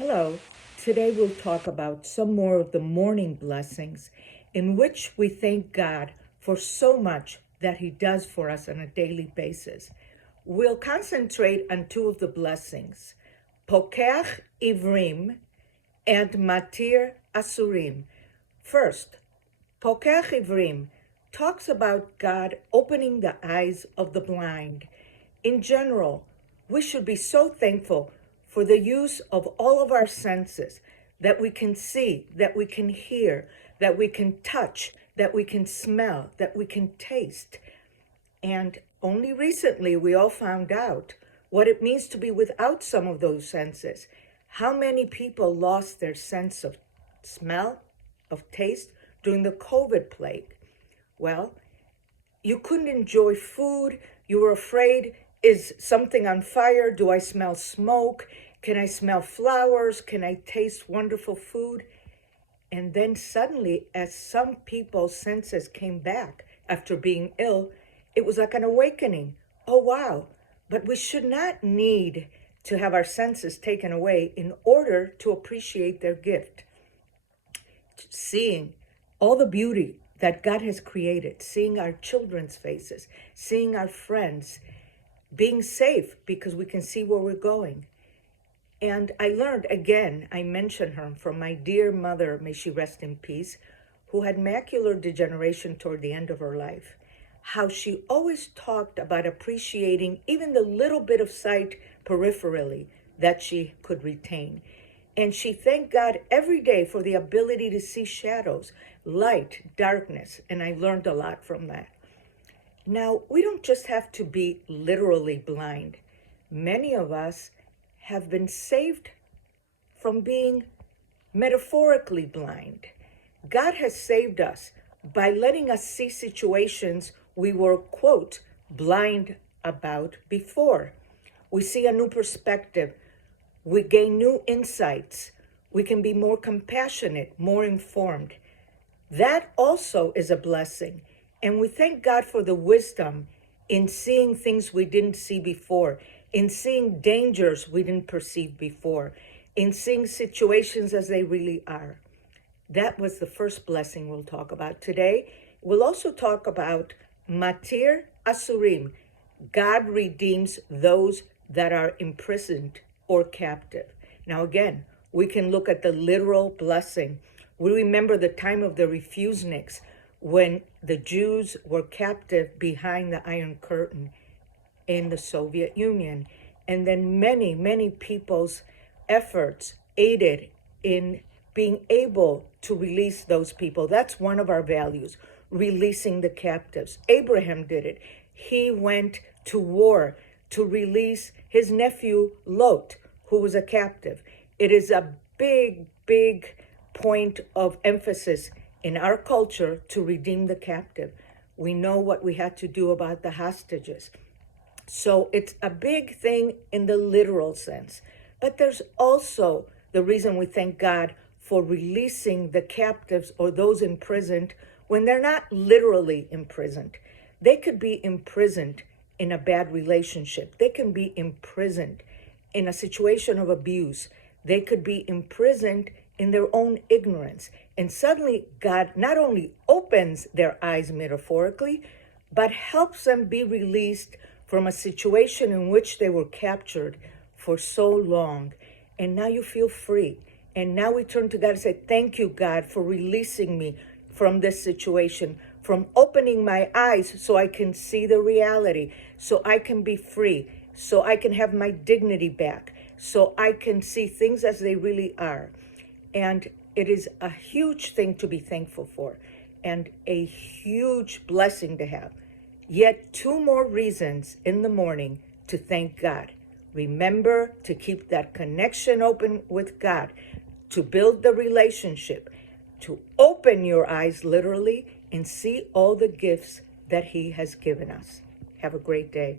Hello. Today we'll talk about some more of the morning blessings in which we thank God for so much that He does for us on a daily basis. We'll concentrate on two of the blessings, Pokeach Ivrim and Matir Asurim. First, Pokeach Ivrim talks about God opening the eyes of the blind. In general, we should be so thankful for the use of all of our senses, that we can see, that we can hear, that we can touch, that we can smell, that we can taste. And only recently we all found out what it means to be without some of those senses. How many people lost their sense of smell, of taste during the COVID plague? Well, you couldn't enjoy food. You were afraid, is something on fire? Do I smell smoke? Can I smell flowers? Can I taste wonderful food? And then suddenly, as some people's senses came back after being ill, it was like an awakening. Oh, wow. But we should not need to have our senses taken away in order to appreciate their gift. Seeing all the beauty that God has created, seeing our children's faces, seeing our friends, being safe because we can see where we're going. And I learned again, I mentioned her from my dear mother, may she rest in peace, who had macular degeneration toward the end of her life, how she always talked about appreciating even the little bit of sight peripherally that she could retain. And she thanked God every day for the ability to see shadows, light, darkness, and I learned a lot from that. Now, we don't just have to be literally blind. Many of us have been saved from being metaphorically blind. God has saved us by letting us see situations we were, quote, blind about before. We see a new perspective. We gain new insights. We can be more compassionate, more informed. That also is a blessing. And we thank God for the wisdom in seeing things we didn't see before, in seeing dangers we didn't perceive before, in seeing situations as they really are. That was the first blessing we'll talk about today. We'll also talk about Matir Asurim. God redeems those that are imprisoned or captive. Now again, we can look at the literal blessing. We remember the time of the refuseniks when the Jews were captive behind the Iron Curtain in the Soviet Union. And then many people's efforts aided in being able to release those people. That's one of our values, releasing the captives. Abraham did it. He went to war to release his nephew Lot, who was a captive. It is a big point of emphasis in our culture to redeem the captive. We know what we had to do about the hostages. So it's a big thing in the literal sense. But there's also the reason we thank God for releasing the captives or those imprisoned when they're not literally imprisoned. They could be imprisoned in a bad relationship. They can be imprisoned in a situation of abuse. They could be imprisoned in their own ignorance. And suddenly God not only opens their eyes metaphorically, but helps them be released from a situation in which they were captured for so long. And now you feel free. And now we turn to God and say, thank you, God, for releasing me from this situation, from opening my eyes so I can see the reality, so I can be free, so I can have my dignity back, so I can see things as they really are. And it is a huge thing to be thankful for and a huge blessing to have. Yet two more reasons in the morning to thank God. Remember to keep that connection open with God, to build the relationship, to open your eyes literally and see all the gifts that He has given us. Have a great day.